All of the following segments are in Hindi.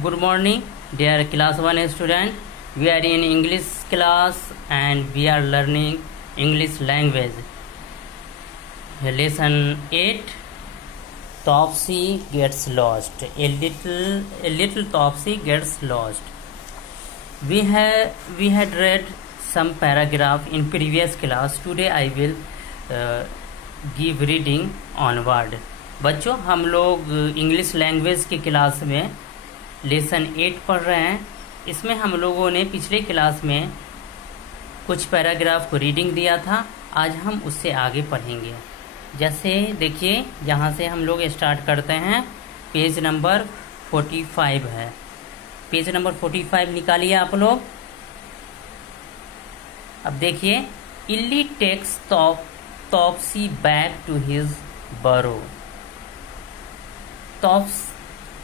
Good morning, dear class 1 student. We are in English class and we are learning English language. Lesson 8. Topsy gets lost. A little Topsy gets lost. We had read some paragraph in previous class. Today I will give reading onward. बच्चों, हम लोग इंग्लिश लैंग्वेज की क्लास में लेसन 8 पढ़ रहे हैं। इसमें हम लोगों ने पिछले क्लास में कुछ पैराग्राफ को रीडिंग दिया था। आज हम उससे आगे पढ़ेंगे। जैसे देखिए, यहाँ से हम लोग स्टार्ट करते हैं। पेज नंबर 45 है। पेज नंबर 45 निकालिए आप लोग। अब देखिए, Illy takes Topsy back to his burrow.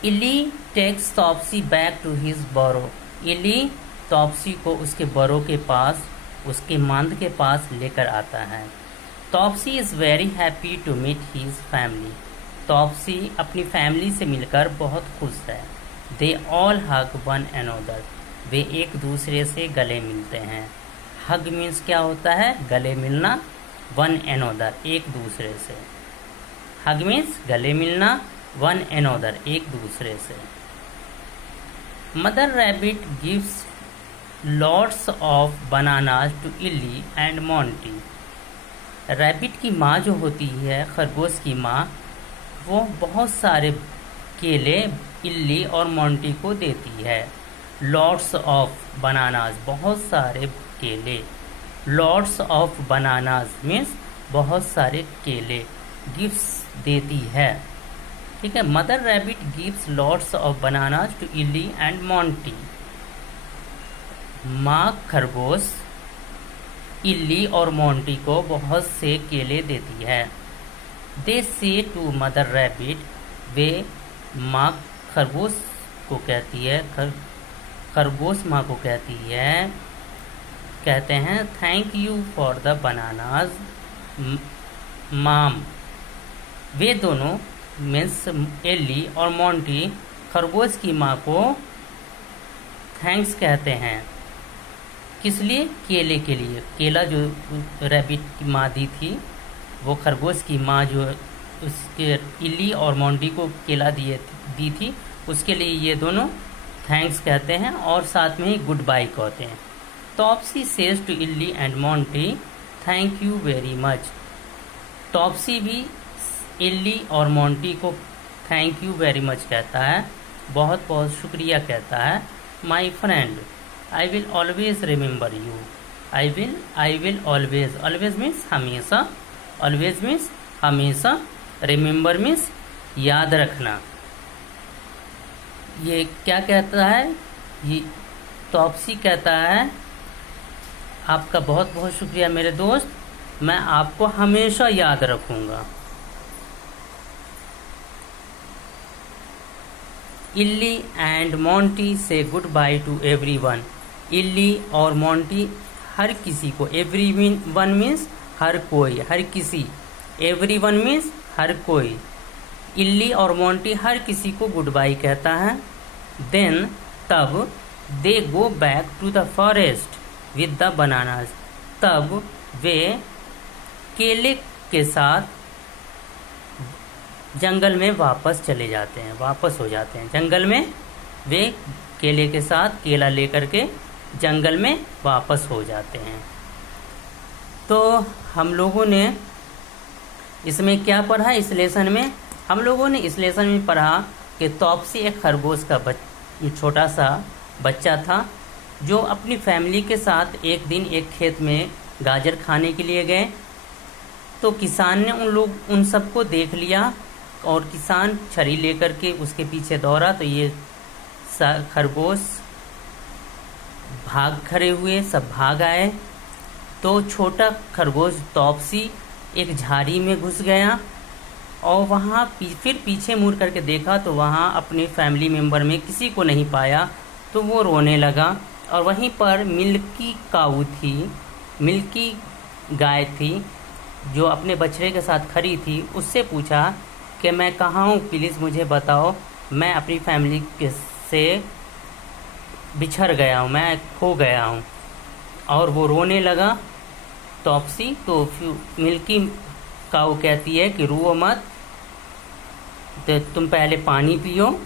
Illy takes Topsy back to his burrow. Illy Topsy को उसके बरो के पास, उसके मंद के पास लेकर आता है। Topsy is very happy to meet his family. Topsy अपनी फैमिली से मिलकर बहुत खुश है। They all hug one another. वे एक दूसरे से गले मिलते हैं। हग मीन्स क्या होता है? गले मिलना। वन अनोदर, एक दूसरे से। हग मीन्स गले मिलना। वन अनोदर, एक दूसरे से। Mother rabbit gives lots of bananas to Illy and Monty. Rabbit की माँ जो होती है, खरगोश की माँ, वो बहुत सारे केले इल्ली और मोंटी को देती है। लॉट्स ऑफ बनानाज, बहुत सारे केले। लॉट्स ऑफ बनानाज मीन्स बहुत सारे केले। गिफ्ट्स देती है, ठीक है। Mother rabbit gives lots of bananas to Illy and Monty. माँ खरगोश इल्ली और मोंटी को बहुत से केले देती है। दे से टू मदर रैबिट। वे माँ खरगोश को कहती है, खरगोश माँ को कहती है, कहते हैं, thank you for the bananas माम। वे दोनों मीन्स एली और मोंटी खरगोश की माँ को थैंक्स कहते हैं। किस लिए? केले के लिए। केला जो रैबिट की माँ दी थी, वो खरगोश की माँ जो उसके इल्ली और मोंटी को केला दी थी, उसके लिए ये दोनों थैंक्स कहते हैं और साथ में ही गुड बाय कहते हैं। Topsy says to Illy and Monty thank you very much. Topsy भी इल्ली और मोंटी को थैंक यू वेरी मच कहता है, बहुत बहुत शुक्रिया कहता है। My friend, I will always remember you. I will always, always means हमेशा, ऑलवेज मीन्स हमेशा, रिमेंबर मीन्स याद रखना। ये क्या कहता है? ये टॉप्सी कहता है, आपका बहुत बहुत शुक्रिया मेरे दोस्त, मैं आपको हमेशा याद रखूंगा। इल्ली एंड मोंटी से गुड बाय टू एवरीवन। इल्ली और मोंटी हर किसी को, एवरीवन मीन्स हर कोई, हर किसी। एवरीवन मीन्स हर कोई। इल्ली और मोंटी हर किसी को गुड बाय कहता है। देन तब they go back to the forest with the bananas. तब वे केले के साथ जंगल में वापस चले जाते हैं, वापस हो जाते हैं। जंगल में वे केले के साथ केला लेकर के जंगल में वापस हो जाते हैं। तो हम लोगों ने इसमें क्या पढ़ा? इस लेसन में हम लोगों ने इस लेसन में पढ़ा कि टॉप्सी एक खरगोश का छोटा सा बच्चा था, जो अपनी फैमिली के साथ एक दिन एक खेत में गाजर खाने के लिए गए। तो किसान ने उन सबको देख लिया और किसान छड़ी लेकर के उसके पीछे दौड़ा। तो ये खरगोश भाग खड़े हुए, सब भाग आए। तो छोटा खरगोश टॉप्सी एक झाड़ी में घुस गया और वहाँ फिर पीछे मुड़ करके देखा तो वहाँ अपने फैमिली मेम्बर में किसी को नहीं पाया। तो वो रोने लगा और वहीं पर मिल्की काऊ थी, मिल्की गाय थी, जो अपने बछड़े के साथ खड़ी थी। उससे पूछा कि मैं कहाँ हूँ, प्लीज़ मुझे बताओ, मैं अपनी फैमिली के से बिछड़ गया हूँ, मैं खो गया हूँ। और वो रोने लगा टॉप्सी। तो मिल्की काऊ कहती है कि रो मत, तो तुम पहले पानी पियो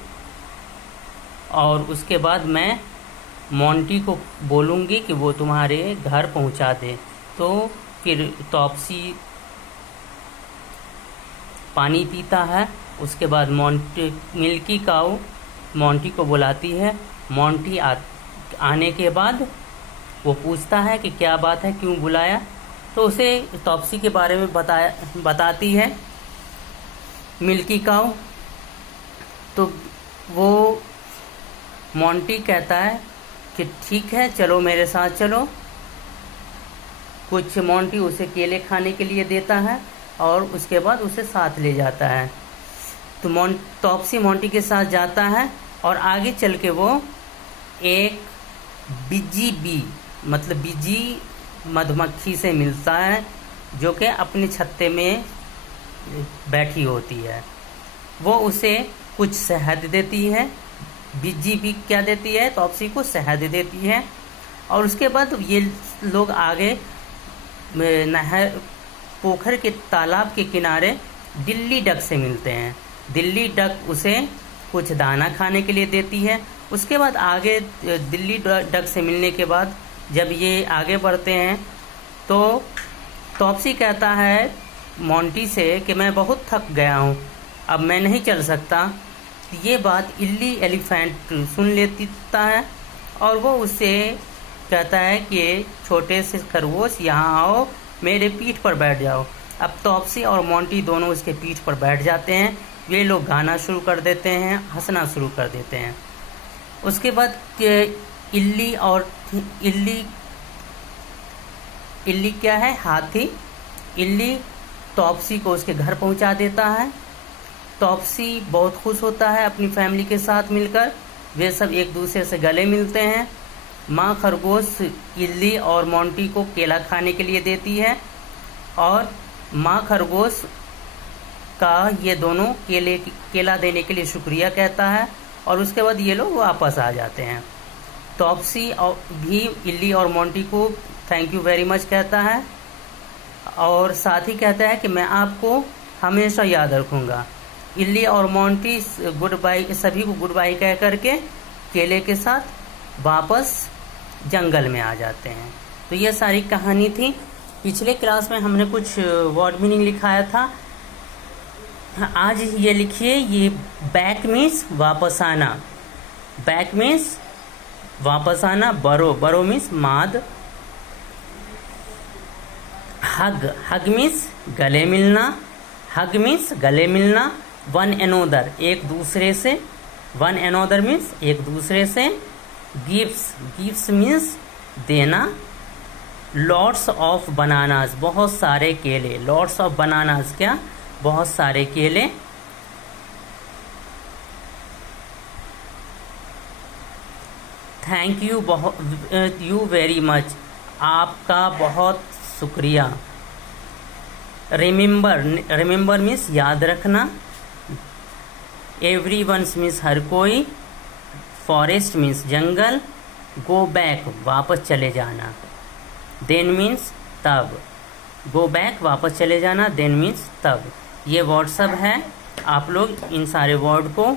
और उसके बाद मैं मोंटी को बोलूँगी कि वो तुम्हारे घर पहुँचा दे। तो फिर टॉप्सी पानी पीता है। उसके बाद मिल्की काऊ मोंटी को बुलाती है। मोंटी आने के बाद वो पूछता है कि क्या बात है, क्यों बुलाया। तो उसे टॉप्सी के बारे में बताती है मिल्की काऊ। तो वो मोंटी कहता है कि ठीक है, चलो मेरे साथ चलो। कुछ मोंटी उसे केले खाने के लिए देता है और उसके बाद उसे साथ ले जाता है। तो टॉप्सी मोंटी के साथ जाता है और आगे चल के वो एक बिजी बी मतलब बिजी मधुमक्खी से मिलता है, जो कि अपने छत्ते में बैठी होती है। वो उसे कुछ शहद देती है। बिजी बी क्या देती है? टॉप्सी को शहद देती है। और उसके बाद ये लोग आगे नहर पोखर के तालाब के किनारे दिल्ली डक से मिलते हैं। दिल्ली डक उसे कुछ दाना खाने के लिए देती है। उसके बाद आगे दिल्ली डक से मिलने के बाद जब ये आगे बढ़ते हैं तो टॉप्सी कहता है मोंटी से कि मैं बहुत थक गया हूँ, अब मैं नहीं चल सकता। ये बात इल्ली एलिफेंट सुन लेता है और वो उससे कहता है कि छोटे से खरगोश यहाँ आओ, मेरे पीठ पर बैठ जाओ। अब टॉप्सी और मोंटी दोनों उसके पीठ पर बैठ जाते हैं। वे लोग गाना शुरू कर देते हैं, हंसना शुरू कर देते हैं। उसके बाद इल्ली क्या है? हाथी। इल्ली टॉप्सी को उसके घर पहुंचा देता है। टॉप्सी बहुत खुश होता है अपनी फैमिली के साथ मिलकर। वे सब एक दूसरे से गले मिलते हैं। माँ खरगोश इल्ली और मोंटी को केला खाने के लिए देती है और माँ खरगोश का ये दोनों केला देने के लिए शुक्रिया कहता है और उसके बाद ये लोग वापस आ जाते हैं। टॉप्सी भी इल्ली और मोंटी को थैंक यू वेरी मच कहता है और साथ ही कहता है कि मैं आपको हमेशा याद रखूँगा। इल्ली और मोंटी गुड बाय, सभी को गुड बाय कह करके केले के साथ वापस जंगल में आ जाते हैं। तो ये सारी कहानी थी। पिछले क्लास में हमने कुछ वर्ड मीनिंग लिखाया था। आज ये लिखिए, ये बैक मीन्स वापस आना। बैक मीन्स वापस आना। बरो मीन्स माद। हग मीन्स गले मिलना। हग मीन्स गले मिलना। वन एनोदर एक दूसरे से। वन एनोदर मीन्स एक दूसरे से। गिफ्ट्स मीन्स देना। लॉट्स ऑफ बनानास बहुत सारे केले। लॉट्स ऑफ बनानास क्या? बहुत सारे केले। थैंक यू वेरी मच, आपका बहुत शुक्रिया। रिमेंबर मीन्स याद रखना। एवरीवन मीन्स हर कोई। फॉरेस्ट मीन्स जंगल। गो बैक वापस चले जाना। देन मीन्स तब। गो बैक वापस चले जाना। देन मीन्स तब। ये वर्ड सब है। आप लोग इन सारे वर्ड को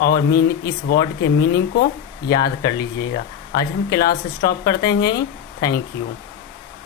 और इस वर्ड के मीनिंग को याद कर लीजिएगा। आज हम क्लास स्टॉप करते हैं। Thank you.